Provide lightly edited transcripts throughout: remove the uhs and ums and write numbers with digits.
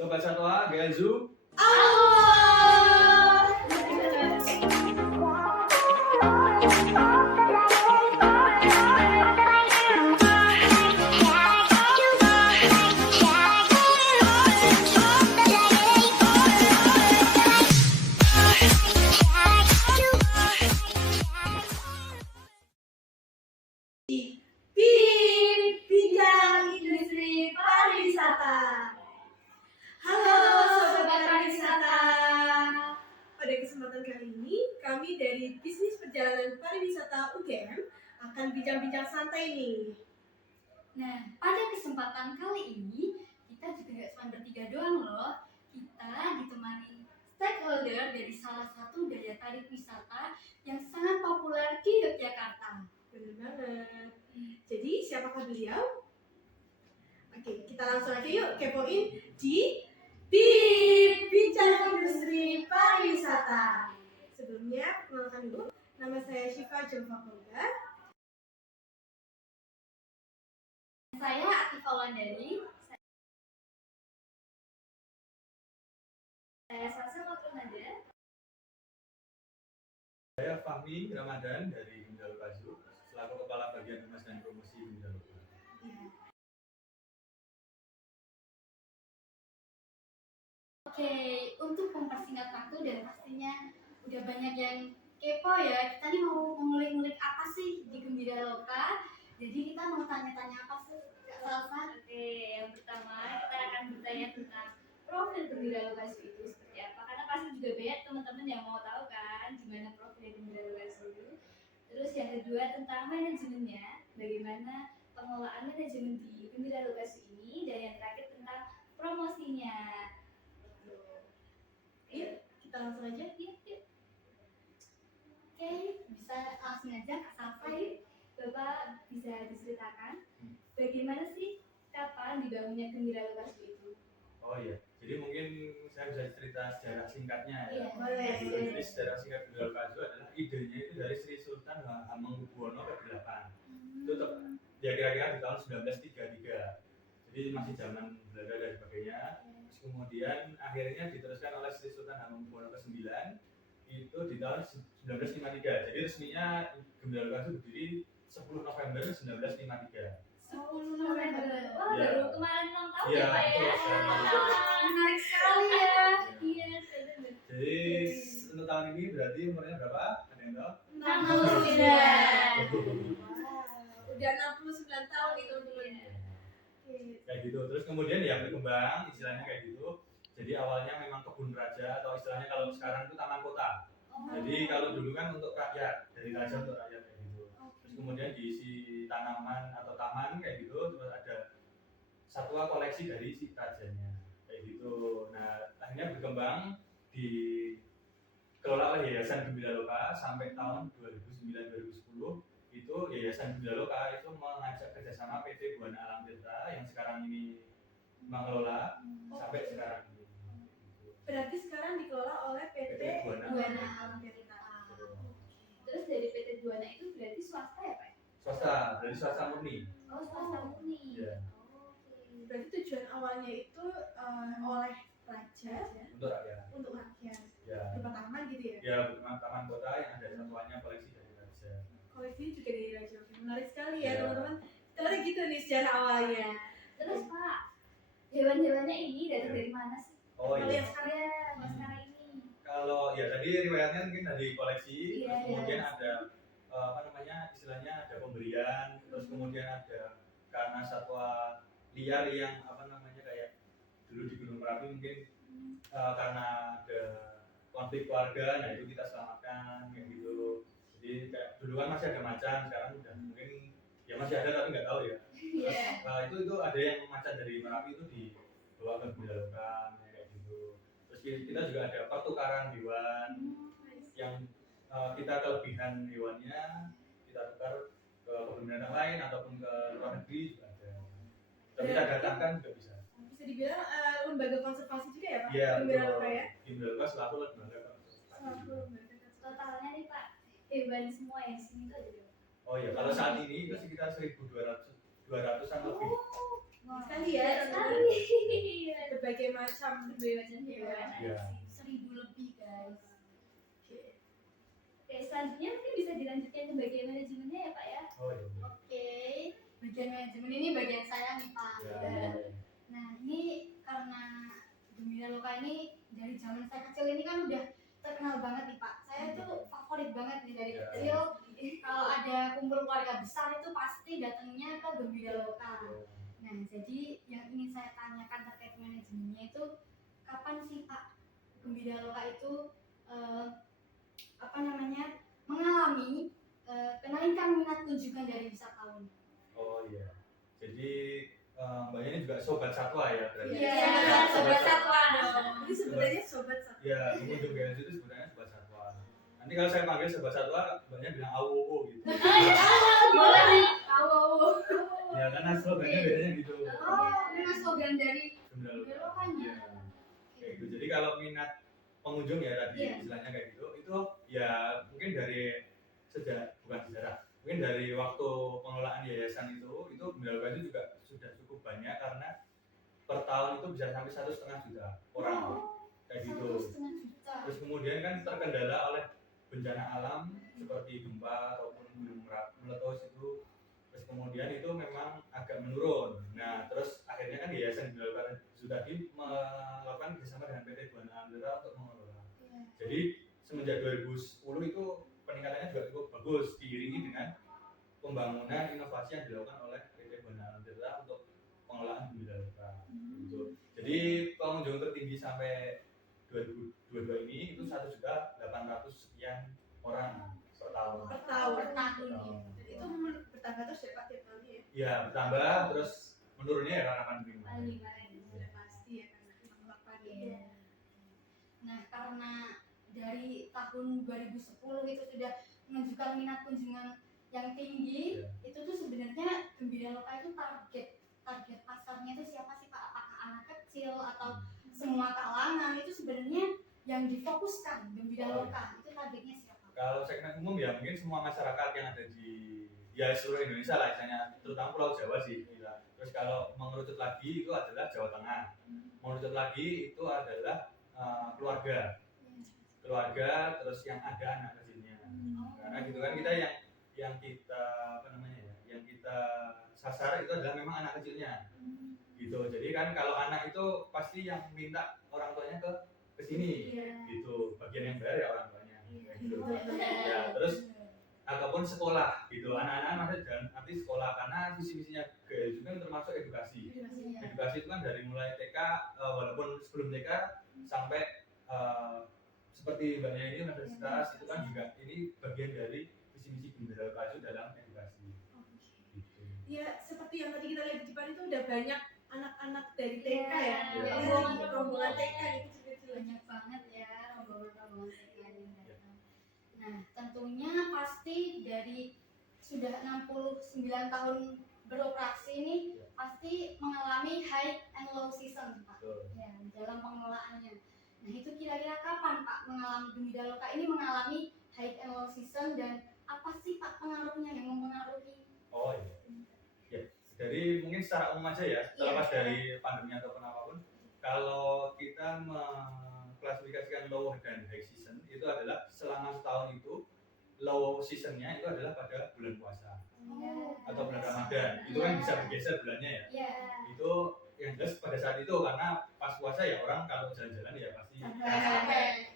Sobat Satwa, Gazu. Bincang Industri Pariwisata. Halo Sobat Pariwisata. Pada kesempatan kali ini, kami dari Bisnis Perjalanan Pariwisata UGM akan bincang-bincang santai nih. Nah, pada kesempatan kali ini, kita juga nggak cuma bertiga doang loh. Kita ditemani stakeholder dari salah satu daya tarik wisata yang sangat populer di Yogyakarta. Bener banget. Jadi siapakah beliau? Oke, kita langsung aja yuk kepoin di Bincang Industri Pariwisata. Sebelumnya, perkenalkan dulu, nama saya Syifa Jomfakolda. Saya Atifah Wandari. Saya Salsa Matrunada. Saya Fahmi Ramadan dari Bunda Lukazu, selaku Kepala Bagian Humas dan Promosi Bunda Lukazu. Oke, untuk mempersingkat waktu dan pastinya udah banyak yang kepo ya. Kita nih mau ngulik-ngulik apa sih di Gembira Loka. Jadi kita mau tanya-tanya apa sih, Kak Salsa? Oke, yang pertama kita akan bertanya tentang profil Gembira Lokasi itu seperti apa. Karena pasti juga banyak teman-teman yang mau tahu kan gimana profil Gembira Lokasi itu. Terus yang kedua tentang manajemennya, bagaimana pengelolaan manajemen di Gembira Lokasi ini. Dan yang terakhir tentang promosinya. Yuk, kita langsung aja. Yuk. Oke, bisa langsung aja Kak Salsa yuk. Bapak bisa diceritakan bagaimana sih kapan dibangunnya Gembira Lokasi itu? Oh iya, jadi mungkin saya bisa cerita sejarah singkatnya ya. Iya, boleh. Jadi sejarah singkat Bunda Lukazu adalah idenya itu dari Sri Sultan Hamengkubuwono ke-8. Itu ya kira-kira di tahun 1933. Jadi masih zaman Belanda dan sebagainya. Terus kemudian akhirnya diteruskan oleh Sri Sultan Hamengkubuwono ke-9 itu di tahun 1953. Jadi resminya Gembira Lokasi berdiri 10 November 1953. 10 November. Wah, Iya. baru kemarin ulang tahun Iya, ya Pak ya? betul. Wah, menarik sekali ya. Iya, betul. Jadi untuk tahun ini berarti umurnya berapa? Ada yang tahu? 69. Wow, udah 69 tahun nih teman-teman. Oke. Kayak gitu. Terus kemudian ya berkembang istilahnya kayak gitu. Jadi awalnya memang kebun raja atau istilahnya kalau sekarang itu taman kota. Jadi kalau dulu kan untuk rakyat, dari raja untuk rakyat kayak gitu. Terus kemudian diisi tanaman atau taman kayak gitu. Terus ada satwa koleksi dari si rajanya kayak gitu. Nah akhirnya berkembang dikelola oleh Yayasan Gembira Loka sampai tahun 2009-2010. Itu Yayasan Gembira Loka itu mengajak kerjasama PT Buana Alam Tirta yang sekarang ini mengelola sampai sekarang ini. Berarti sekarang dikelola oleh PT Buana Alam Tirta. Terus dari PT Buana itu berarti swasta ya Pak? Swasta, dari swasta murni. Oh, swasta murni. Iya. Oke. Berarti tujuan awalnya itu oleh raja Untuk rakyat. untuk rakyat. Ya. Berupa taman gitu ya. Ya, taman kota yang ada satuannya koleksi dari raja. Koleksinya juga dari raja. Oke, menarik sekali ya Iya. teman-teman. Kita lihat gitu nih sejarah awalnya. Terus Pak, hewan-hewannya ini datang dari mana sih? Oh Kalau iya. yang sekarang Mas sekarang ini. Kalau ya tadi riwayatnya mungkin dari koleksi, Iya, terus kemudian iya. ada apa namanya istilahnya ada pemberian, terus kemudian ada karena satwa liar yang apa namanya kayak dulu di Gunung Merapi mungkin karena ada konflik keluarga, nah itu kita selamatkan kayak gitu. Jadi kayak dulu kan masih ada macan, sekarang udah mungkin ya masih ada tapi nggak tahu ya. Iya. Itu ada yang macan dari Merapi itu dibawa ke Gembira Loka kayak gitu. Terus kita juga ada pertukaran hewan yang kita kelebihan hewannya kita tukar ke kebun binatang lain ataupun ke luar negeri juga ada. Tapi kita datangkan juga bisa. bisa dibilang lembaga konservasi juga ya Pak? Iya, Gembira Loka ya. Gembira Loka selaku lembaga konservasi. Selaku lembaga konservasi. Totalnya nih Pak, hewan semua yang di sini itu ada berapa? Oh iya, kalau saat ini itu sekitar 1.200-an lebih. Oh, Sekali ya, Sekali. berbagai macam Hewan. Iya. 1000 lebih guys. Oke, selanjutnya mungkin bisa dilanjutkan ke bagian manajemennya ya Pak ya. Oh iya. Oke, bagian manajemen ini bagian saya nih Pak. Ya. Nah ini karena Gembira Loka ini dari zaman saya kecil ini kan udah terkenal banget nih Pak. Saya tuh favorit banget nih dari Ya. kecil. Kalau ada kumpul keluarga besar itu pasti datangnya ke Gembira Loka. Nah jadi yang ingin saya tanyakan terkait manajemennya itu kapan sih Pak Gembira Loka itu mengalami kenaikan minat kunjungan dari wisatawan? Oh iya. Jadi Mbaknya ini juga sobat satwa ya berarti. Iya, sobat satwa dong. Ini sebenarnya sobat satwa. Ya, pengunjung GLZ itu sebenarnya sobat satwa. Nanti kalau saya panggil sobat satwa, Mbaknya bilang awo gitu. Boleh nih. Tahu. Ya karena slogannya biasanya gitu. Oh, ini slogan dari Gembira Loka. Gembira Lokanya. Iya. Kayak gitu. Jadi kalau minat pengunjung ya tadi Iya. istilahnya kayak gitu, itu ya mungkin dari bukan sejarah, mungkin dari waktu pengelolaan yayasan itu Gembira Loka itu juga sudah cukup banyak karena per tahun itu bisa sampai 1,5 juta orang kayak gitu. 1,5 juta. Terus kemudian kan terkendala oleh bencana alam seperti gempa ataupun gunung meletus itu. Terus kemudian itu memang agak menurun. Nah, terus akhirnya kan yayasan Gembira Loka Sudadi melakukan kerjasama dengan PT Buana Amdera untuk mengelola. Iya. Jadi semenjak 2010 itu peningkatannya juga cukup bagus diiringi dengan pembangunan inovasi yang dilakukan oleh PT Buana Amdera untuk pengelolaan Gembira Loka. Gitu. Jadi pengunjung tertinggi sampai 2022 ini itu 1.800.000 sekian orang per tahun. Per tahun. Per tahun. Dan itu bertambah terus ya Pak tiap tahun ya. Ya bertambah terus menurunnya ya karena pandemi. Sudah pasti ya karena kelaparan. Iya. Nah, karena dari tahun 2010 itu sudah menunjukkan minat kunjungan yang tinggi, Iya. itu tuh sebenarnya Gembira Loka itu target pasarnya itu siapa sih Pak? Apakah anak kecil atau semua kalangan? Itu sebenarnya yang difokuskan Gembira Loka itu targetnya siapa? Kalau segmen umum ya mungkin semua masyarakat yang ada di ya seluruh Indonesia lah, misalnya terutama Pulau Jawa sih. Gila. Terus kalau mengerucut lagi itu adalah Jawa Tengah. Mengerucut lagi itu adalah keluarga, terus yang ada anak kecilnya. Karena gitu kan kita yang kita apa namanya ya, yang kita sasar itu adalah memang anak kecilnya. Gitu. Jadi kan kalau anak itu pasti yang minta orang tuanya ke sini. Gitu. Bagian yang bayar ya orang tuanya. Gitu. Ya, terus ataupun sekolah gitu, anak-anak masih jangan nanti sekolah karena visi-misinya GLZ kan termasuk edukasi. Edukasi itu kan dari mulai TK walaupun sebelum TK sampai seperti Mbaknya ini universitas itu kan juga ini bagian dari visi-misi Gembira Loka itu dalam edukasi. Gitu. Ya seperti yang tadi kita lihat di Jepang itu udah banyak anak-anak dari TK ya. Iya. Rombongan TK itu kecil-kecil. Banyak banget ya rombongan-rombongan TK yang datang. Nah, tentunya pasti dari sudah 69 tahun beroperasi ini pasti mengalami high and low season Pak. Ya, dalam pengelolaannya. Nah, itu kira-kira kapan Pak Gembira Loka ini mengalami high and low season dan apa sih Pak pengaruhnya yang mempengaruhi? Oh iya. Ya, jadi mungkin secara umum aja ya, terlepas Iya. dari pandemi ataupun apapun, kalau kita mengklasifikasikan low dan high season itu adalah selama setahun itu low seasonnya itu adalah pada bulan puasa atau bulan Ramadan. Itu kan bisa bergeser bulannya ya. Iya. Itu yang jelas pada saat itu karena pas puasa ya orang kalau jalan-jalan ya pasti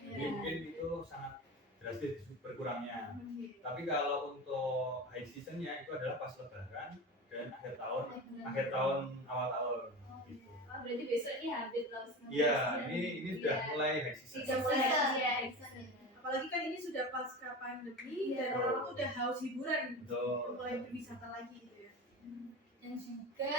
jadi mungkin itu sangat drastis berkurangnya. Tapi kalau untuk high seasonnya itu adalah pas lebaran dan akhir tahun awal tahun gitu. Oh, berarti besok ini hampir tahun Iya, ini sudah mulai high season. Sudah mulai season. Apalagi kan ini sudah pasca pandemi Iya. dan orang tuh udah haus hiburan, Betul. mulai berwisata lagi gitu ya. Dan juga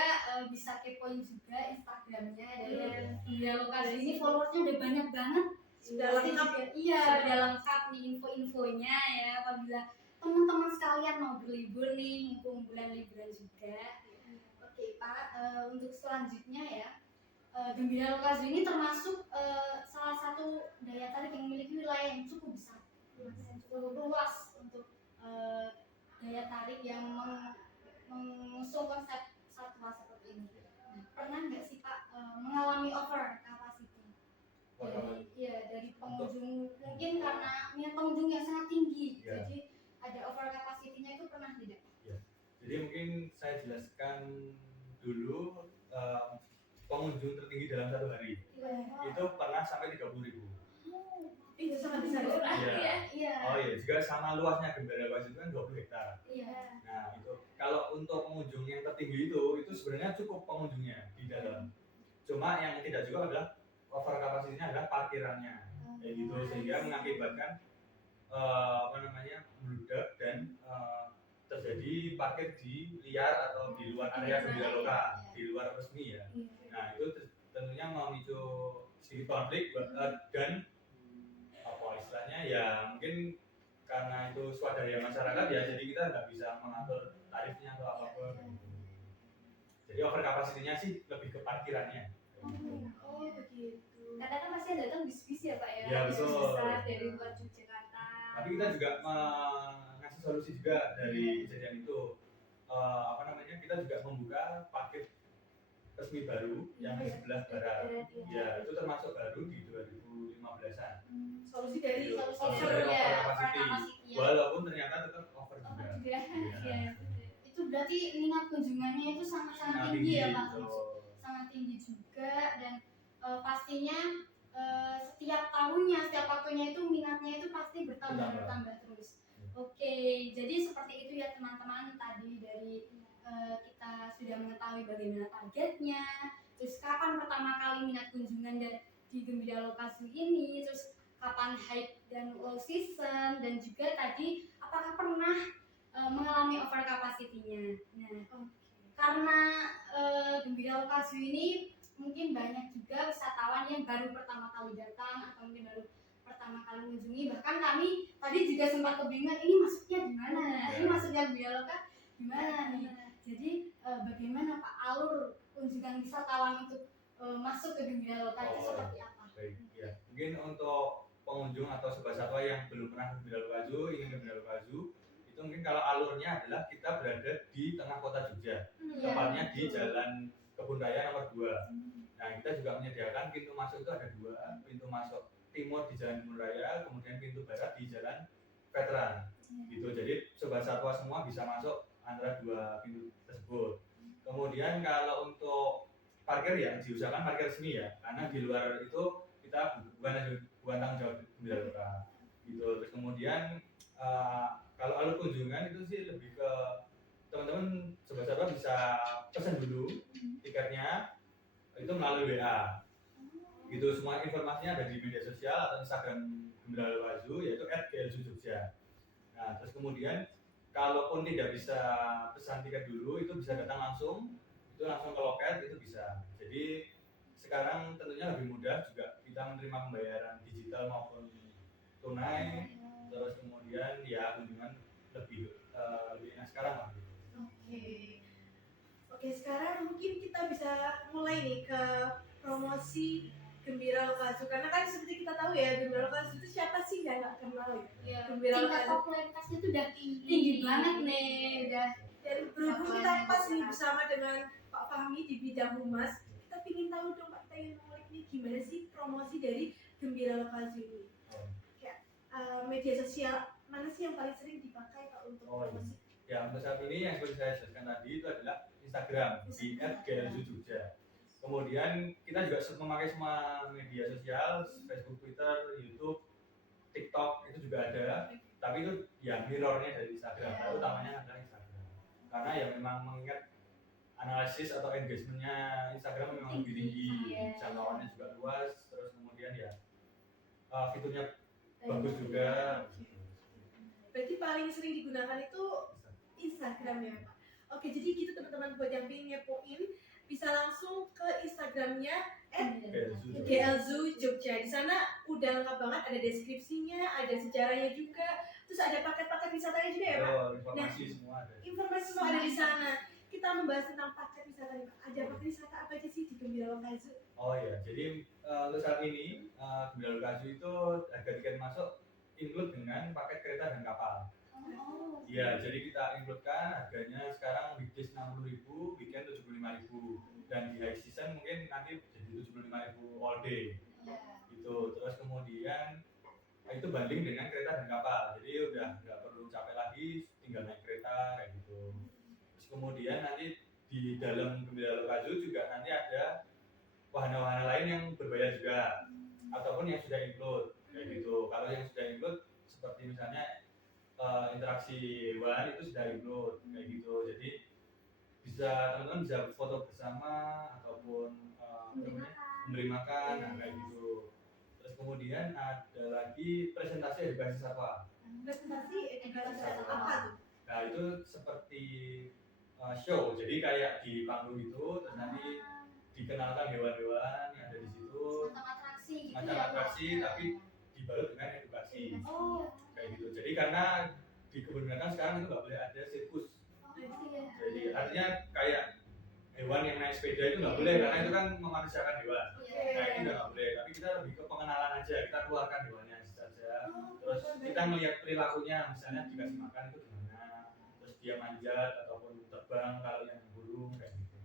bisa kepoin juga Instagramnya dari Gembira Loka ini followersnya udah banyak banget. Sudah Pasti lengkap. juga, iya, udah lengkap nih info-infonya ya. Apabila teman-teman sekalian mau berlibur nih, mumpung bulan liburan juga. Oke Pak, untuk selanjutnya ya, Gembira Loka ini termasuk salah satu daya tarik yang memiliki wilayah yang cukup besar, yang cukup luas untuk daya tarik yang mengusung konsep satwa seperti ini. Nah, pernah nggak sih Pak mengalami over capacity? Dari pengunjung mungkin karena minat pengunjung yang sangat tinggi, Ya. jadi ada over capacity-nya itu pernah tidak? Ya. Jadi mungkin saya jelaskan dulu pengunjung tertinggi dalam satu hari itu pernah sampai 30.000. Itu sangat besar. Iya. Oh iya, juga sama luasnya Gembira Lokasi itu kan 20 hektar. Iya. Nah itu kalau untuk pengunjung yang tertinggi itu sebenarnya cukup pengunjungnya di dalam. Cuma yang tidak juga adalah over kapasitinya adalah parkirannya, kayak gitu, sehingga mengakibatkan membludak dan terjadi parkir di liar atau di luar area Gembira Loka, di luar resmi ya. Nah itu tentunya memicu sedikit konflik dan apa istilahnya ya mungkin karena itu swadaya masyarakat ya, jadi kita nggak bisa mengatur tarifnya atau apapun. Jadi over kapasitinya sih lebih ke parkirannya. Oh begitu. Karena kan pasti yang datang bis-bis ya Pak ya, Ya, bis betul. besar dari luar Yogyakarta. Tapi kita juga ngasih solusi juga dari kejadian itu. Kita juga membuka parkir resmi baru yang di sebelah barat. Ya, itu termasuk baru di 2015-an. Solusi dari Solusi Over ya, capacity. capacity ya. Walaupun ternyata tetap over juga. Juga. Ya. Itu berarti minat kunjungannya itu sangat-sangat Nah, tinggi ya Pak. gitu. Sangat tinggi juga dan pastinya setiap tahunnya, setiap waktunya itu minatnya itu pasti bertambah terus. Oke, jadi seperti itu ya teman-teman, tadi dari kita sudah mengetahui bagaimana targetnya, terus kapan pertama kali minat kunjungan di Gembira Lokasi ini, terus kapan high dan low season, dan juga tadi apakah pernah mengalami over capacity-nya. Nah, karena Gembira Lokasi ini mungkin banyak juga wisatawan yang baru pertama kali datang atau mungkin baru pertama kali mengunjungi, bahkan kami tadi juga sempat kebingungan ini masuknya gimana, ini masuknya Gembira Lokasi gimana nih. Jadi bagaimana Pak alur kunjungan wisatawan untuk masuk ke Gembira Lokasi itu seperti apa? Baik, ya. Mungkin untuk pengunjung atau sobat satwa yang belum pernah ke Gembira Lokasi, ingin ke Gembira Lokasi, itu mungkin kalau alurnya adalah kita berada di tengah kota Jogja, tepatnya di Jalan Kebun Raya nomor 2. Nah, kita juga menyediakan pintu masuk itu ada 2, pintu masuk timur di Jalan Kebun Raya, kemudian pintu barat di Jalan Veteran. Gitu. Jadi sobat satwa semua bisa masuk antara 2 pintu tersebut. Kemudian kalau untuk parkir ya diusahakan parkir resmi ya, karena di luar itu kita bukan tanggung jawab Gembira Lokasi. Gitu. Terus kemudian kalau alur kunjungan itu sih lebih ke teman-teman sobat satwa bisa pesan dulu tiketnya itu melalui WA. Gitu, semua informasinya ada di media sosial atau Instagram Gembira Lokasi yaitu @glzujogja. Nah, terus kemudian kalaupun tidak bisa pesan tiket dulu, itu bisa datang langsung ke loket, itu bisa. Jadi sekarang tentunya lebih mudah juga kita menerima pembayaran digital maupun tunai. Terus kemudian ya kunjungan lebih enak sekarang lah. Oke, sekarang mungkin kita bisa mulai nih ke promosi Gembira Lokasi, karena kan seperti kita tahu ya Gembira Lokasi itu siapa sih yang nggak kenal ya? Gembira Tingkat Lokasi popularitasnya itu udah tinggi banget nih, udah. dan berhubung kita pas nih bersama dengan Pak Fahmi di bidang humas, kita ingin tahu dong Pak, kita ingin ngulik nih gimana sih promosi dari Gembira Lokasi ini? Kayak media sosial mana sih yang paling sering dipakai Pak untuk promosi? Ya, untuk saat ini yang seperti saya jelaskan tadi itu adalah Instagram di @glzujogja. Kemudian kita juga memakai semua media sosial, Facebook, Twitter, YouTube, TikTok itu juga ada. Tapi itu ya mirrornya dari Instagram, utamanya adalah Instagram. Karena ya memang mengingat analisis atau engagementnya Instagram memang lebih tinggi, jangkauannya juga luas, terus kemudian ya fiturnya bagus juga. Berarti paling sering digunakan itu Instagram ya Pak. Oke, jadi gitu teman-teman, buat yang ingin ngepoin bisa langsung ke Instagramnya @glzujogja. Di sana udah lengkap banget, ada deskripsinya, ada sejarahnya juga, terus ada paket-paket wisatanya juga ya Pak. Informasi semua ada. Informasi semua ada di sana. Kita membahas tentang paket wisata nih Pak. Ada paket wisata apa aja sih di Gembira Lokasi? Oh ya, jadi untuk saat ini Gembira Lokasi itu harga tiket masuk include dengan paket kereta dan kapal. Iya, jadi kita include-kan harganya sekarang weekdays 60.000, weekend 75.000, dan di high season gitu. Terus kemudian itu banding dengan kereta dan kapal, jadi udah nggak perlu capek lagi, tinggal naik kereta kayak gitu. Terus kemudian nanti di dalam Gembira Lokaju juga nanti ada wahana-wahana lain yang berbayar juga, ataupun yang sudah include kayak gitu. Kalau yang sudah include seperti misalnya interaksi hewan itu sudah include kayak gitu. Jadi teman-teman bisa foto bersama ataupun memberi makan, nah, kayak gitu. Terus kemudian ada lagi presentasi edukasi satwa. Presentasi edukasi satwa apa tuh? Nah itu seperti show, jadi kayak di panggung itu, terus nanti dikenalkan hewan-hewan yang ada di situ, Semacam atraksi gitu ya, tapi dibalut dengan edukasi Oh, kayak gitu. Jadi karena di kebun binatang sekarang itu nggak boleh ada sirkus, jadi artinya kayak hewan yang naik sepeda itu nggak boleh karena itu kan memanusiakan hewan. Nah itu udah nggak boleh, tapi kita lebih ke pengenalan aja, kita keluarkan hewannya saja, terus kita melihat perilakunya, misalnya dikasih makan itu gimana, terus dia manjat ataupun terbang kalau yang burung kayak gitu.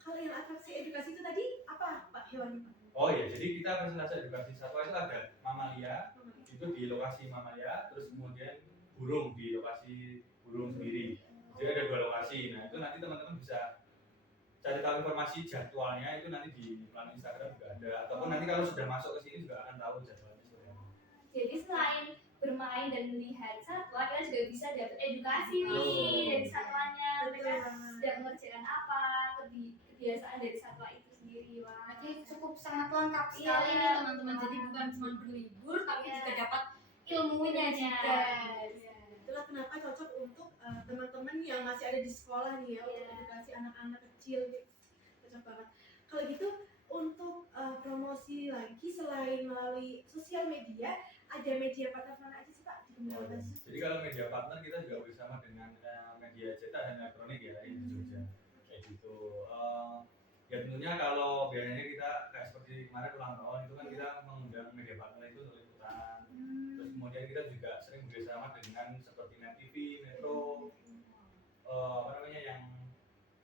Kalau yang atraksi edukasi itu tadi apa Pak hewannya Pak? Oh iya, jadi kita presentasi edukasi satwa itu ada mamalia, itu di lokasi mamalia, terus kemudian burung di lokasi burung sendiri. Jadi ada 2 lokasi. Nah itu nanti teman-teman bisa cari tahu informasi jadwalnya, itu nanti di melalui Instagram juga ada, ataupun nanti kalau sudah masuk ke sini juga akan tahu jadwalnya seperti apa. jadi selain bermain dan melihat satwa, kita juga bisa dapat edukasi nih dari satwanya. Mereka sedang mengerjakan apa, kebiasaan dari satwa itu sendiri. Wah, Jadi cukup sangat lengkap sekali nih teman-teman. Jadi bukan cuma berlibur tapi juga dapat ilmunya juga. Itulah kenapa cocok untuk teman-teman yang masih ada di sekolah nih ya, untuk edukasi anak-anak kecil gitu. Cocok banget. Kalau gitu untuk promosi lagi selain melalui sosial media, ada media partner mana aja sih Pak di Gembira Lokaju? Jadi kalau media partner kita juga bersama dengan media cetak dan elektronik ya di Jogja kayak gitu. Ya tentunya kalau biasanya kita kayak seperti kemarin ulang tahun itu kan kita mengundang media partner itu untuk ikutan. Terus kemudian kita juga sering bekerjasama dengan seperti Net TV, Metro, yang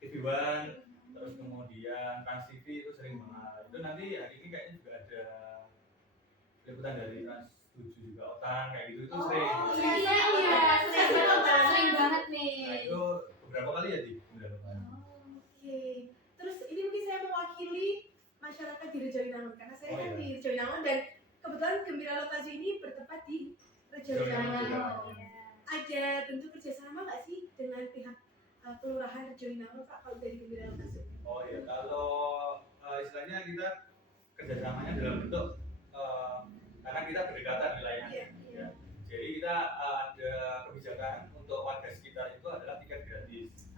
TV One, terus kemudian Trans TV itu sering banget. Itu nanti hari ini kayaknya juga ada liputan dari Trans 7 juga, Otan kayak gitu, itu sering. sering banget nih. Nah itu beberapa kali ya di Gembira Lokaju. Oke. Terus ini mungkin saya mewakili masyarakat di Rejowinangun karena saya kan di Rejowinangun dan kebetulan Gembira Lokaju ini bertempat di Rejowinangun. Ada bentuk kerjasama nggak sih dengan pihak kelurahan Rejowinangun Pak kalau dari Gembira Lokaju? Oh iya, kalau istilahnya kita kerjasamanya dalam bentuk karena kita berdekatan wilayahnya. Ya. Jadi kita ada kebijakan untuk warga sekitar itu adalah tiket gratis.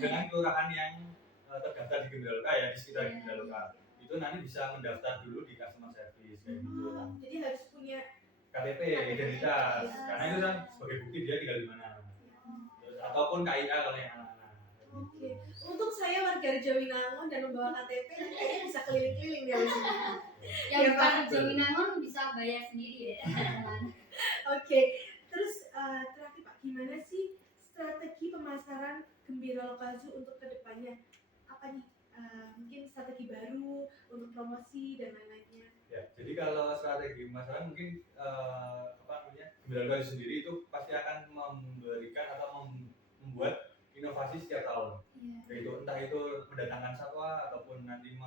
Dengan kelurahan yang terdaftar di Gembira Loka ya, di sekitar Gembira Loka, itu nanti bisa mendaftar dulu di customer service kayak gitu. Jadi harus punya KTP identitas, karena itu kan sebagai bukti dia tinggal di mana. Terus, ataupun KIA kalau yang anak-anak. Oke. Untuk saya warga Rejowinangun dan membawa KTP kayaknya bisa keliling-keliling di sini. Yang Ya, bukan Pak. Rejowinangun bisa bayar sendiri ya. Oke. Terus terakhir Pak, gimana sih strategi pemasaran Gembira Lokaju untuk kedepannya? Apa nih? Mungkin strategi baru untuk promosi dan lain-lainnya. Ya, jadi kalau strategi pemasaran mungkin Gembira Lokaju sendiri itu pasti akan memberikan atau membuat inovasi setiap tahun. Yaitu entah itu mendatangkan satwa ataupun nanti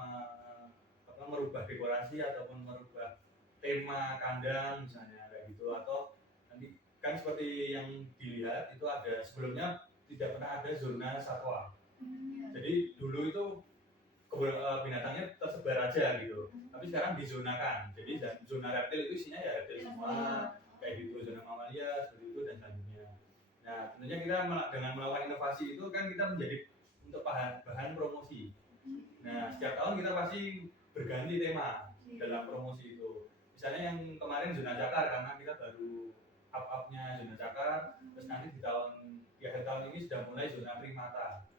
merubah dekorasi ataupun merubah tema kandang misalnya kayak gitu, atau nanti kan seperti yang dilihat itu ada sebelumnya tidak pernah ada zona satwa. Jadi dulu itu binatangnya tersebar aja gitu, tapi sekarang dizonakan. Jadi zona reptil itu isinya ya reptil semua kayak gitu, zona mamalia seperti itu dan selanjutnya. Nah tentunya kita dengan melakukan inovasi itu kan kita menjadi untuk bahan promosi. Nah setiap tahun kita pasti berganti tema dalam promosi itu. Misalnya yang kemarin zona cakar, karena kita baru up-nya zona cakar, terus nanti di akhir tahun ini sudah mulai zona primata.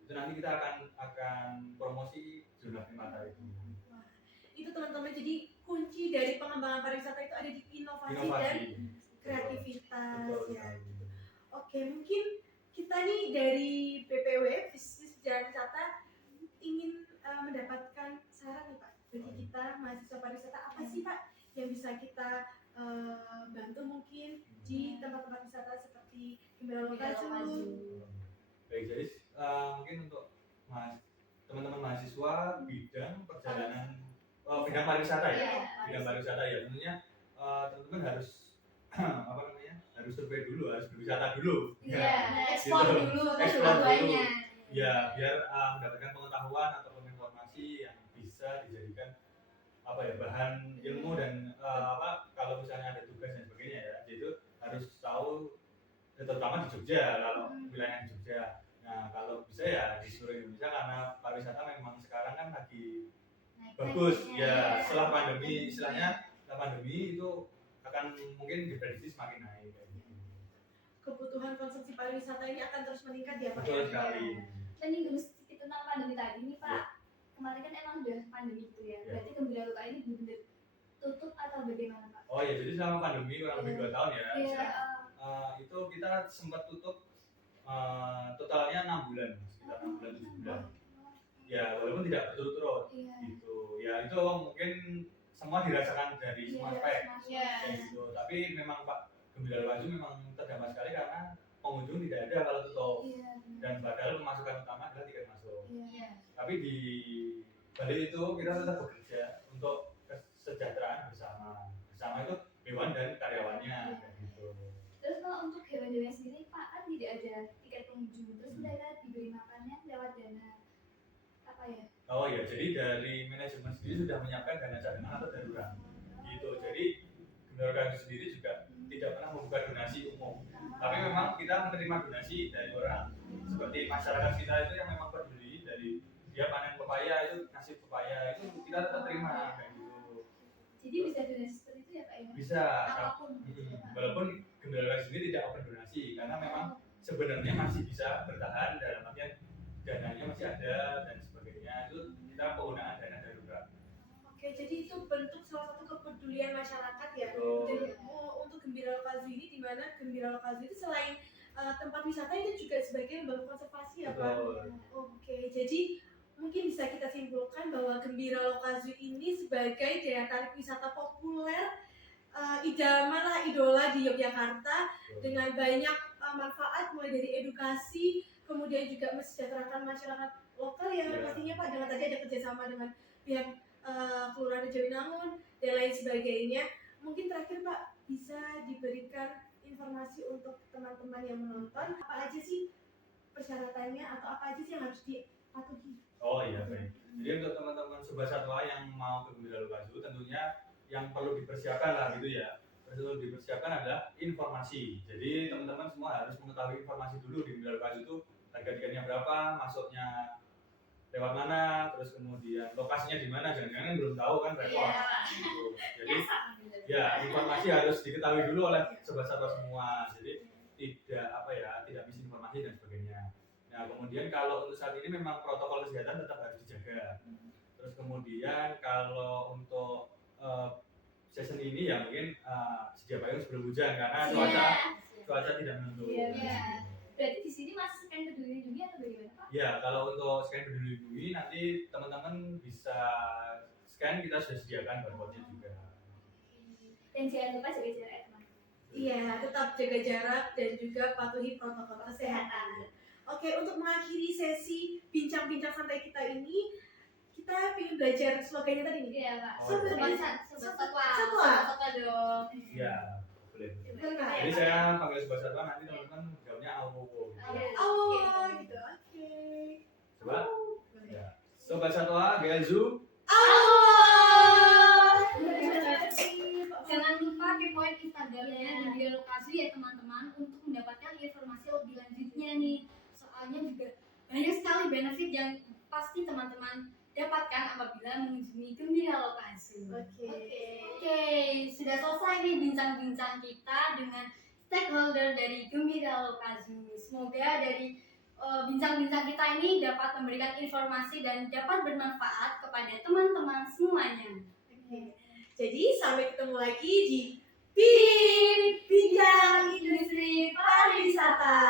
Itu nanti kita akan promosi zona primata itu. Wah, itu teman-teman, jadi kunci dari pengembangan pariwisata itu ada di inovasi. Dan kreativitas. Betul, ya. Oke, mungkin kita nih dari BPW Bisnis Jalan Wisata ingin mendapatkan saran nih Pak bagi kita mahasiswa pariwisata, apa sih Pak yang bisa kita bantu mungkin di tempat-tempat wisata seperti Gembira Lokaju. Baik, jadi mungkin untuk teman-teman mahasiswa bidang perjalanan bidang pariwisata ya, bidang pariwisata ya, tentunya teman-teman harus apa namanya, harus survei dulu, harus berwisata dulu. Ekspor Gitu. dulu Explore dulu. banyak. Ya, biar mendapatkan pengetahuan ataupun informasi yang bisa dijadikan apa ya, bahan ilmu dan kalau misalnya ada tugas dan sebagainya ya, itu harus tahu, terutama di Jogja, kalau wilayah Jogja. Nah, kalau bisa ya di seluruh Indonesia, karena pariwisata memang sekarang kan lagi bagus ya. Setelah pandemi, istilahnya setelah pandemi itu akan mungkin diprediksi semakin naik kayak gitu. Kebutuhan konsumsi pariwisata ini akan terus meningkat ya Pak. Betul sekali. Menyinggung sedikit tentang pandemi tadi nih Pak. Kemarin kan emang udah pandemi gitu ya. Berarti Gembira Loka ini benar-benar tutup atau bagaimana Pak? Oh ya, jadi selama pandemi kurang lebih 2 tahun ya. Iya. Itu kita sempat tutup totalnya 6 bulan, sekitar 6 bulan 7 bulan. Ya, walaupun tidak berturut-turut gitu. Ya, itu mungkin semua dirasakan dari semua aspek. Kayak gitu. Tapi memang Pak, Gembira Lokaju memang terdampak sekali karena pengunjung tidak ada kalau tutup. Dan padahal pemasukan utama adalah tiket masuk. Tapi di balik itu kita tetap bekerja untuk kesejahteraan bersama. Bersama itu hewan dan karyawannya kayak gitu. Terus kalau untuk hewan-hewan sendiri Pak, kan tidak ada tiket pengunjung. Terus mereka diberi makannya lewat dana apa ya? Oh ya, jadi dari manajemen sendiri sudah menyiapkan dana cadangan atau darurat. Gitu. Jadi Gembira Lokaju sendiri juga tidak pernah membuka donasi umum. Tapi memang kita menerima donasi dari orang. Seperti masyarakat kita itu yang memang peduli, dari dia panen pepaya itu, ngasih pepaya itu kita tetap terima kayak gitu. Jadi bisa donasi seperti itu ya Pak ya? Bisa. Apapun. Walaupun Gembira Lokaju sendiri tidak open donasi karena memang sebenarnya masih bisa bertahan, dalam artian dananya masih ada dan sebagainya. Itu kita penggunaan dana darurat. Oke, jadi itu bentuk salah satu kepedulian masyarakat ya. Betul. Dan untuk Gembira Lokaju ini, di mana Gembira Lokaju itu selain tempat wisata itu juga sebagai lembaga konservasi ya Pak. Betul. Oke, jadi mungkin bisa kita simpulkan bahwa Gembira Lokaju ini sebagai daya tarik wisata populer, idola di Yogyakarta dengan banyak manfaat mulai dari edukasi, kemudian juga mensejahterakan masyarakat lokal yang pastinya Pak, dengan tadi ada kerjasama dengan pihak Kelurahan Jawinangun dan lain sebagainya. Mungkin terakhir Pak, bisa diberikan informasi untuk teman-teman yang menonton, apa aja sih persyaratannya atau apa aja sih yang harus dipatuhi? Oh iya, baik. Jadi untuk teman-teman Sobat Satwa yang mau ke Gembira Lokaju, tentunya yang perlu dipersiapkan lah gitu ya. Perlu dipersiapkan adalah informasi. Jadi teman-teman semua harus mengetahui informasi dulu di Gembira Lokaju itu, harga tiketnya berapa, masuknya lewat mana, terus kemudian lokasinya di mana, jangan-jangan belum tahu kan repot. Gitu. Jadi ya, informasi harus diketahui dulu oleh Sobat Satwa semua. Jadi tidak misinformasi dan sebagainya. Nah, kemudian kalau untuk saat ini memang protokol kesehatan tetap harus dijaga. Terus kemudian kalau untuk season ini ya mungkin sedia payung sebelum hujan karena cuaca tidak menentu. Berarti di sini masih scan Peduli Lindungi atau bagaimana Pak? Ya, kalau untuk scan Peduli Lindungi nanti teman-teman bisa scan, kita sudah sediakan barcode-nya juga. Dan jangan lupa jaga jarak teman. Iya, tetap jaga jarak dan juga patuhi protokol kesehatan. Oke, untuk mengakhiri sesi bincang-bincang santai kita ini, kita ingin belajar slogannya tadi nih. Iya Pak. Sobat Satwa dong. Iya, boleh. Benar. Jadi saya panggil Sobat Satwa, nanti teman-teman jawabnya awo. Oh, gitu. Oke. Coba. Ya. Sobat Satwa, Gelzu. Jangan lupa kepoin Instagramnya Gembira Lokaju ya teman-teman untuk mendapatkan informasi lebih lanjutnya nih. Soalnya juga banyak sekali benefit yang pasti teman-teman dapatkan apabila mengunjungi Gembira Lokaju. Oke, sudah selesai nih bincang-bincang kita dengan stakeholder dari Gembira Lokaju. Semoga dari bincang-bincang kita ini dapat memberikan informasi dan dapat bermanfaat kepada teman-teman semuanya. Jadi sampai ketemu lagi di Bincang Industri Pariwisata.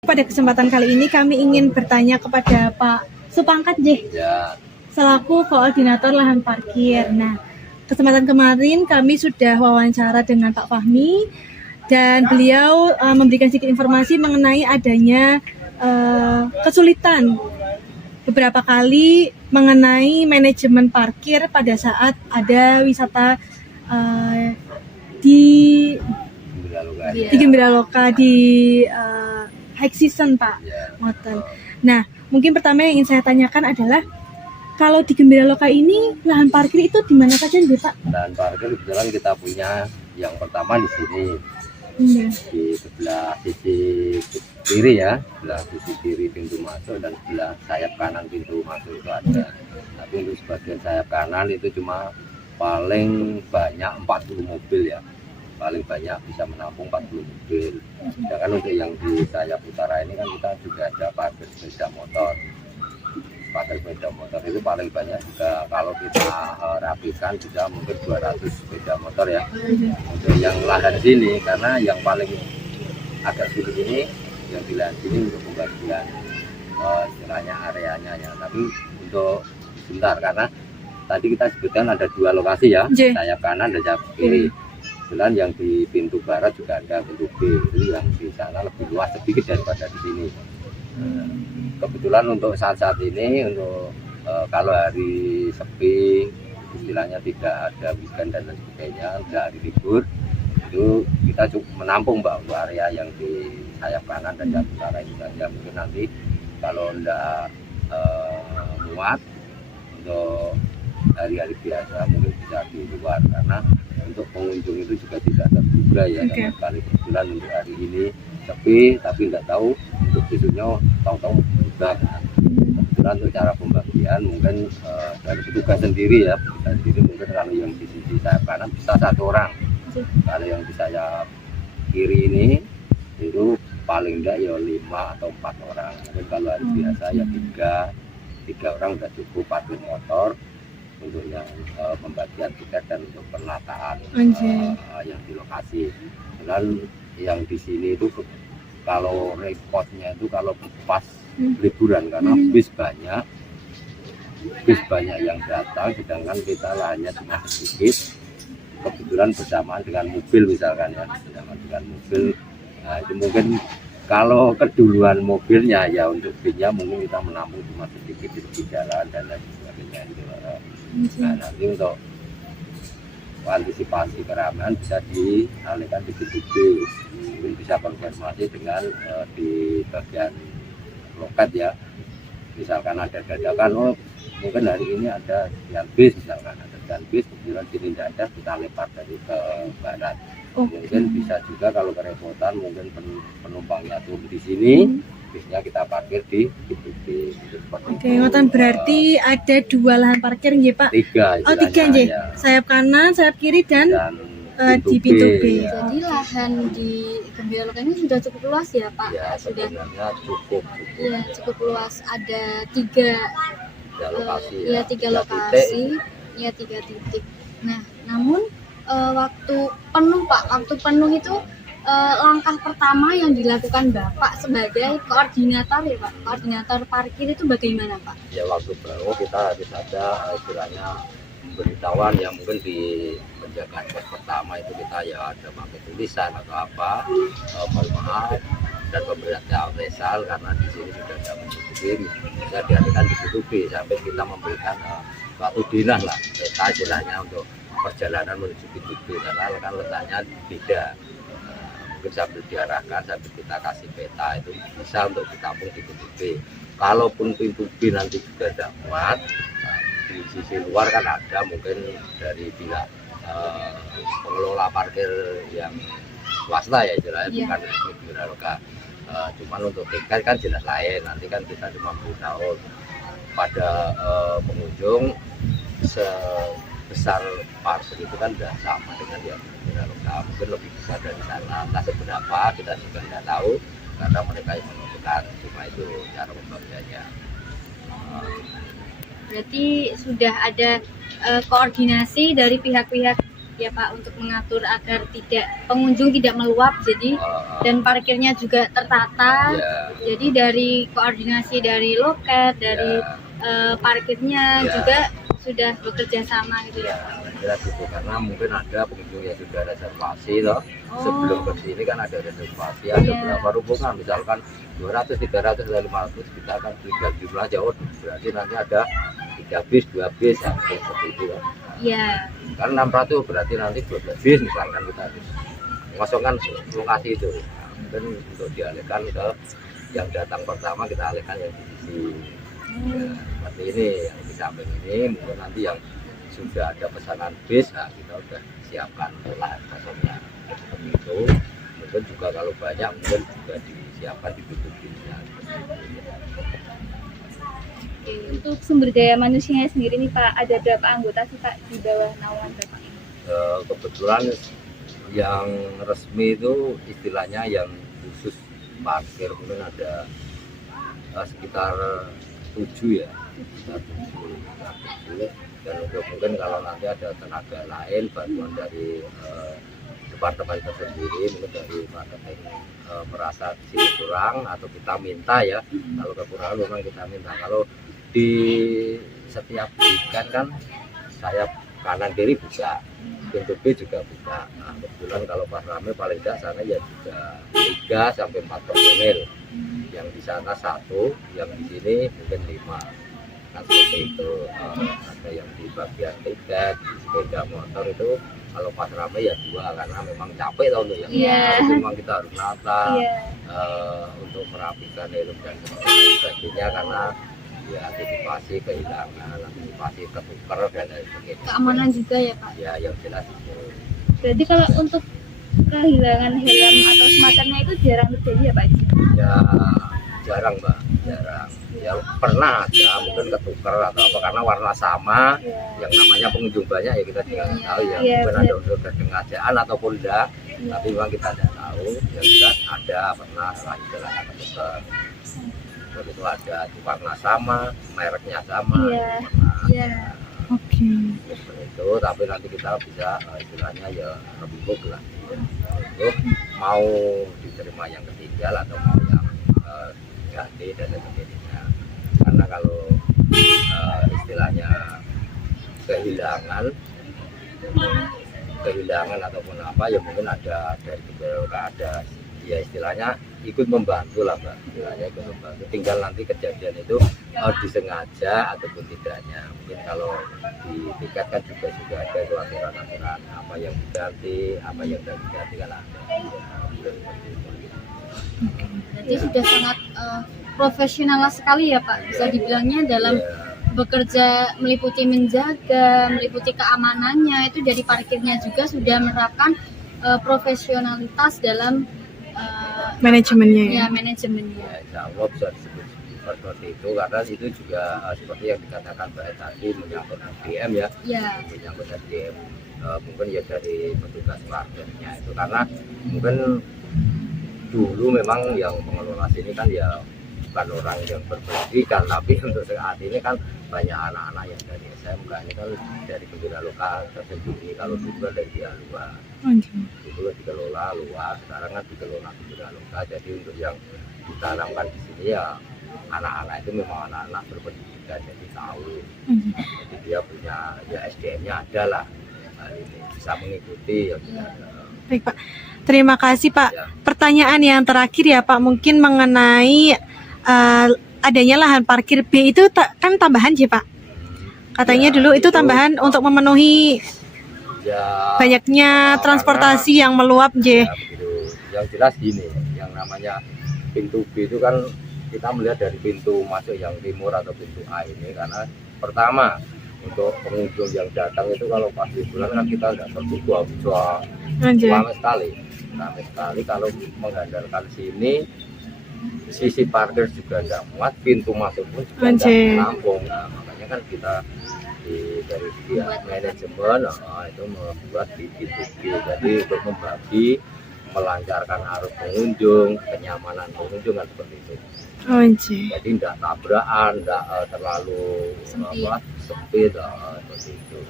Pada kesempatan kali ini kami ingin bertanya kepada Pak Supangkat J, Ya, selaku koordinator lahan parkir. Nah, kesempatan kemarin kami sudah wawancara dengan Pak Fahmi dan beliau memberikan sedikit informasi mengenai adanya kesulitan beberapa kali mengenai manajemen parkir pada saat ada wisata di Gembiraloka di high season, Pak. ya. Ngoten. Nah, mungkin pertama yang ingin saya tanyakan adalah kalau di Gembiraloka ini lahan parkir itu di mana saja, Pak? Dan parkir kebetulan kita punya yang pertama di sini, di sebelah sisi kiri ya, sebelah sisi kiri pintu masuk dan sebelah sayap kanan pintu masuk itu ada. Tapi untuk sebagian sayap kanan itu cuma paling banyak 40 mobil ya. Paling banyak bisa menampung 40 mobil. Sedangkan untuk yang di sayap utara ini kan kita juga ada parkir sepeda motor. Parkir sepeda motor itu paling banyak juga kalau kita rapikan bisa mungkin 200 sepeda motor ya. Untuk yang lahan sini karena yang paling agak sulit ini yang di lahan sini untuk pembagian istilahnya areanya ya. Tapi untuk sebentar karena tadi kita sebutkan ada 2 lokasi ya, sayap kanan dan sayap kiri. Kebetulan yang di pintu barat juga ada pintu B, itu yang di sana lebih luas sedikit daripada di sini. Kebetulan untuk saat-saat ini untuk kalau hari sepi, istilahnya tidak ada weekend dan lain sebagainya, tidak hari libur, itu kita cukup menampung Mbak untuk area yang di sayap kanan dan sayap utara itu saja. Mungkin nanti kalau tidak muat untuk hari-hari biasa mungkin bisa di luar karena untuk pengunjung itu juga tidak terduga ya sama sekali. Kebetulan untuk hari ini sepi tapi tidak tahu untuk besoknya tahu-tahu berubah. Kebetulan untuk cara pembagian mungkin dari petugas sendiri ya, petugas sendiri mungkin kalau yang di sisi sayap kanan bisa 1 orang, kalau yang di sayap kiri ini itu paling tidak ya 5 atau 4 orang. Mungkin kalau hari biasa ya 3 orang sudah cukup parkir motor untuk yang pembagian tiket dan untuk penataan yang di lokasi. Dan yang di sini itu kalau repotnya itu kalau pas liburan karena bis banyak yang datang, sedangkan kita lahannya cuma sedikit. Kebetulan bersamaan dengan mobil misalkan ya, bersamaan dengan mobil. Nah itu mungkin kalau keduluan mobilnya ya untuk bisnya mungkin kita menampung cuma sedikit di jalan dan lain sebagainya gitu. Nah nanti untuk antisipasi keramaian bisa dialihkan di B, mungkin bisa konfirmasi dengan di bagian loket ya, misalkan ada dadakan mungkin hari ini ada sekian bis, misalkan ada sekian bis kemudian sini tidak ada, kita lempar dari ke barat. Mungkin bisa juga kalau kerepotan mungkin penumpangnya turun di sini, bisnya kita parkir di pintu B. Ngoten berarti ada 2 lahan parkir nggih, Pak? 3. Oh, 3 nggih. Ya. Sayap kanan, sayap kiri dan di pintu B. Ya. Jadi lahan di Gembiraloka ini sudah cukup luas ya, Pak? Ya, sudah. cukup. Iya, cukup luas. Ada 3 lokasi. Ya, 3 lokasi. Ya, 3 titik. Nah, namun waktu penuh, Pak, waktu penuh itu langkah pertama yang dilakukan Bapak sebagai koordinator ya Pak, koordinator parkir itu bagaimana Pak? Ya waktu baru kita harus ada istilahnya pemberitahuan yang mungkin di penjagaan pos pertama itu kita ya ada pakai tulisan atau apa, mohon maaf dan pemberitahuan lesal karena di sini sudah ada mencukupi, bisa dialihkan ditutupi sampai kita memberikan suatu dinas lah, peta istilahnya untuk perjalanan menuju pintu B karena kan letaknya beda. Mungkin sambil diarahkan, sambil kita kasih peta itu bisa untuk ditampung di pintu B. Kalaupun pintu B nanti juga tidak muat, di sisi luar kan ada mungkin dari pihak pengelola parkir yang swasta ya istilahnya, bukan Gembiraloka. Cuman untuk tiket kan jelas lain, nanti kan kita cuma beritahu pada pengunjung besar parkir itu kan sudah sama dengan yang Gembiraloka, mungkin lebih besar dari sana, entah seberapa kita juga tidak tahu karena mereka yang menentukan, cuma itu cara pembagiannya. Berarti sudah ada koordinasi dari pihak-pihak ya Pak untuk mengatur agar pengunjung tidak meluap jadi dan parkirnya juga tertata. Ya, Jadi dari koordinasi dari loket, dari parkirnya juga sudah bekerja sama gitu ya. kira gitu, karena mungkin ada pengunjung yang sudah reservasi loh. Sebelum ke sini kan ada reservasi, ada berapa rombongan, misalkan 200, 300, 500, kita akan berikan jumlah jauh, berarti nanti ada 3 bis, 2 bis, seperti itu loh. Iya. Karena 600 berarti nanti 12 bis misalkan kita harus mengosongkan lokasi itu. Nah, mungkin untuk dialihkan ke yang datang pertama kita alihkan yang di sisi seperti ini, yang di samping ini mungkin nanti yang sudah ada pesanan bis, nah kita udah siapkan lahan kosongnya seperti itu. Mungkin juga kalau banyak mungkin juga disiapkan di tutup bisnya. Oke, untuk sumber daya manusianya sendiri nih Pak, ada berapa anggota sih Pak di bawah naungan Bapak ini? Kebetulan yang resmi itu istilahnya yang khusus parkir mungkin ada sekitar 7 ya, sekitar 7. Dan untuk mungkin kalau nanti ada tenaga lain bantuan dari departemen tersendiri, mungkin dari marketing merasa di sini kurang atau kita minta ya, kalau kekurangan memang kita minta. Kalau di setiap weekend kan saya kanan kiri buka, pintu B juga buka. Nah, kebetulan kalau pas rame paling tidak sana ya juga 3 sampai 4 personil. Yang di sana 1, yang di sini mungkin 5. Kan seperti itu. Ada yang di bagian tiket, di sepeda motor itu kalau pas rame ya 2, karena memang capek tau tuh ya. Itu memang kita harus nata untuk merapikan helm dan sebagainya, karena ya antisipasi kehilangan, antisipasi ketuker dan lain sebagainya. Keamanan juga ya Pak? Ya yang jelas itu. Berarti kalau untuk kehilangan helm atau semacamnya itu jarang terjadi ya Pak? Ya jarang Mbak, jarang. Ya pernah ada mungkin ketuker atau apa karena warna sama, yang namanya pengunjung banyak ya kita juga nggak tahu ya. Mungkin ada unsur kesengajaan ataupun enggak, tapi memang kita tidak tahu. Yang jelas ada pernah lah istilahnya ketuker. Itu ada warna sama, mereknya sama. Oke. Seperti itu, tapi nanti kita bisa istilahnya ya rembuk lah. Untuk mau diterima yang ketinggal atau mau yang ganti dan sebagainya. Karena kalau istilahnya kehilangan ataupun apa ya mungkin ada dari beberapa ada ya istilahnya ikut membantu lah Mbak, istilahnya ikut membantu. Tinggal nanti kejadian itu disengaja ataupun tidaknya. Mungkin kalau di tiket kan juga sudah ada itu aturan-aturan apa yang diganti, apa yang tidak diganti kan ada. Jadi sudah sangat profesional sekali ya Pak, bisa dibilangnya dalam bekerja, meliputi menjaga, meliputi keamanannya, itu dari parkirnya juga sudah menerapkan profesionalitas dalam manajemennya ya. Manajemennya. Ya, insya Allah bisa disebut seperti itu karena itu juga seperti yang dikatakan Mbak tadi menyangkut SDM ya. Menyangkut SDM mungkin ya dari petugas parkirnya itu, karena mungkin dulu memang yang mengelola sini kan ya bukan orang yang berpendidikan, tapi untuk saat ini kan banyak anak-anak yang dari SMK, ini kan dari gembira lokal tersendiri. Kalau dulu kan dari dia luar, dulu dikelola luar, sekarang kan dikelola gembira lokal. Jadi untuk yang ditanamkan di sini ya anak-anak itu memang anak-anak berpendidikan, jadi tahu, jadi dia punya ya SDM-nya ada lah, ini bisa mengikuti ya. Baik Pak, terima kasih Pak. Pertanyaan yang terakhir ya Pak, mungkin mengenai adanya lahan parkir B itu kan tambahan sih Pak. Katanya dulu itu tambahan untuk memenuhi banyaknya transportasi yang meluap J. Yang jelas gini, yang namanya pintu B itu kan kita melihat dari pintu masuk yang timur atau pintu A ini, karena pertama untuk pengunjung yang datang itu kalau pas liburan kan kita nggak terbuka ramai sekali kalau mengandalkan sini. Sisi parkir juga tidak muat, pintu masuk pun juga tidak menampung. Nah, makanya kan kita dari pihak manajemen itu membuat di pintu B, jadi untuk membagi, melancarkan arus pengunjung, kenyamanan pengunjung kan seperti itu. Jadi tidak tabrakan, tidak terlalu sempit seperti itu.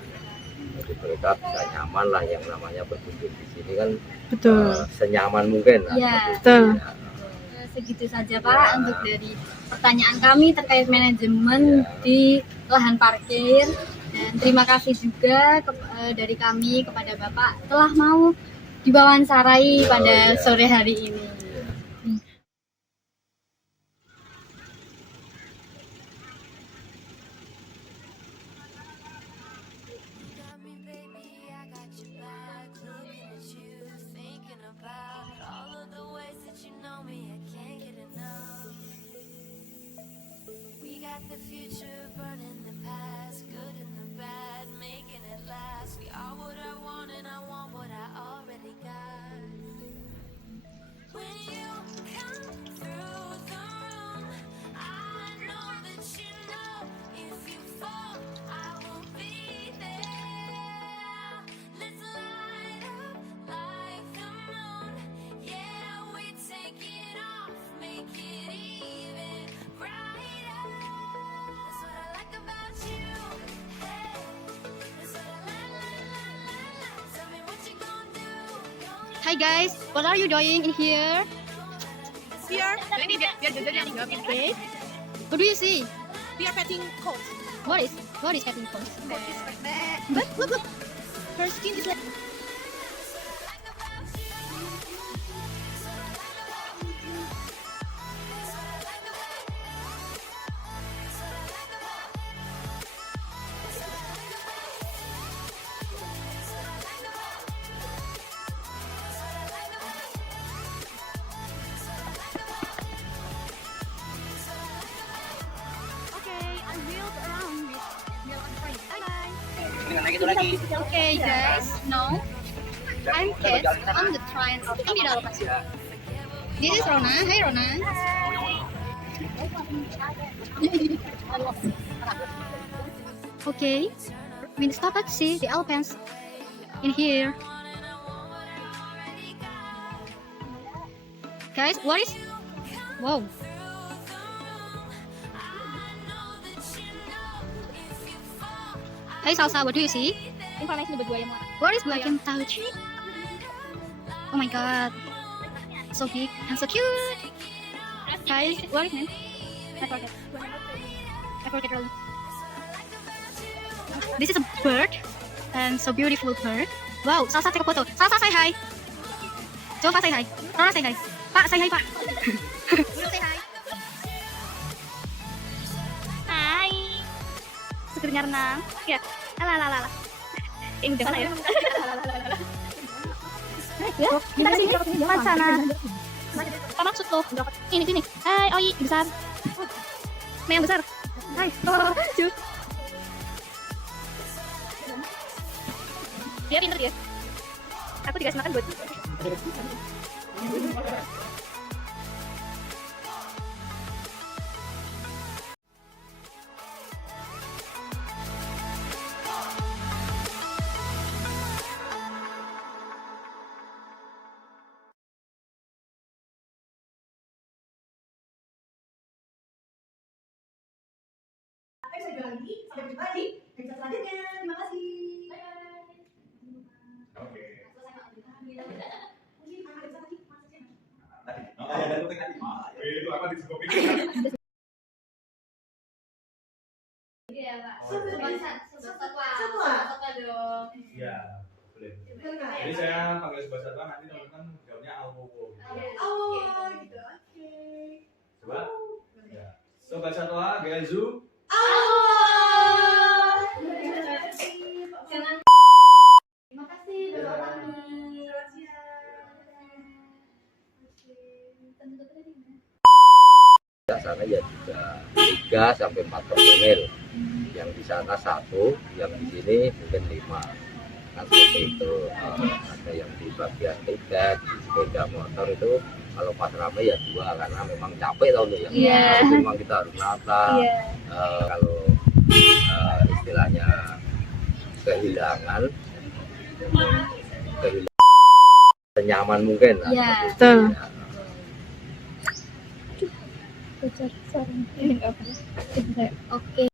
jadi mereka bisa nyaman lah, yang namanya berkunjung di sini kan Betul. senyaman mungkin lah. Iya. seperti itu, Betul. ya. Segitu saja Pak Ya. untuk dari pertanyaan kami terkait manajemen Ya. di lahan parkir. Dan terima kasih juga dari kami kepada Bapak telah mau diwawancarai pada iya. sore hari ini. Got me, baby, I got your back. Looking at you, thinking about all of the ways that you know me. I can't get enough. We got the future burning the past, good and the bad, making it last. We are what I want and I want what I already got. When you come through the room, I know that you know if you fall, I will be there. Let's light up like the moon. Yeah, we take it off, make it even brighter. That's what I like about you. Hey, that's what I like. Tell me what you gonna do. Hi guys, what are you doing in here? Here, Okay. What do you see? we are petting coats. What is petting coats? Look. Her skin is like. Okay guys, now I'm Kate on the train of Gembira Lokasi. This is Rona. Hi Rona. Okay, we stop at see the elephants in here. Guys, what is? Wow. Hey Salsa, what do you see? Informasi buaya muara. What is black and touch? Oh my god. So big and so cute. Guys, what is name? I forget really. This is a bird and so beautiful bird. Wow, Salsa take a photo. Salsa say hi. Coba say hi. Rona say hi. Pak say hi Pak. Say hi. Hai. Segernya renang. Ya. Ala. Ini udah mana ya? Ya, kita kesini. Depan sana. Apa maksud lo? Ini sini. Hai, Oi, besar. Yang besar. Hai. Cuk. Dia pintar dia. Aku dikasih makan buat. Sampai jumpa di episode selanjutnya. Terima kasih. Oke. Mungkin ada satu lagi maksudnya. Tadi. Oh, ada tadi. Itu apa di Skopi? Iya, Pak. Satwa. Satwa dong. Iya, boleh. Betul nggak? Jadi saya panggil sebuah satwa, nanti teman-teman jawabnya Alwowo. Oh, gitu. Oke. Coba. Ya. Sobat satwa, Gelzu. Jangan. Terima kasih Bapak kami. Selamat siang. Sana ya juga 3 sampai 4 personil. Yang di sana 1, yang di sini mungkin 5. Nah, seperti itu. Ada yang di bagian tiket, di sepeda motor itu kalau pas ramai ya 2, karena memang capek tau ya. Iya. Tapi memang kita harus nata. Kalau istilahnya kehilangan senyaman mungkin lah. Iya. Betul. Ya. Oke.